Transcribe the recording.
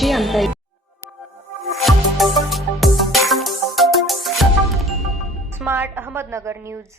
ಖುಷಿ ಅಂತ smart Ahmednagar news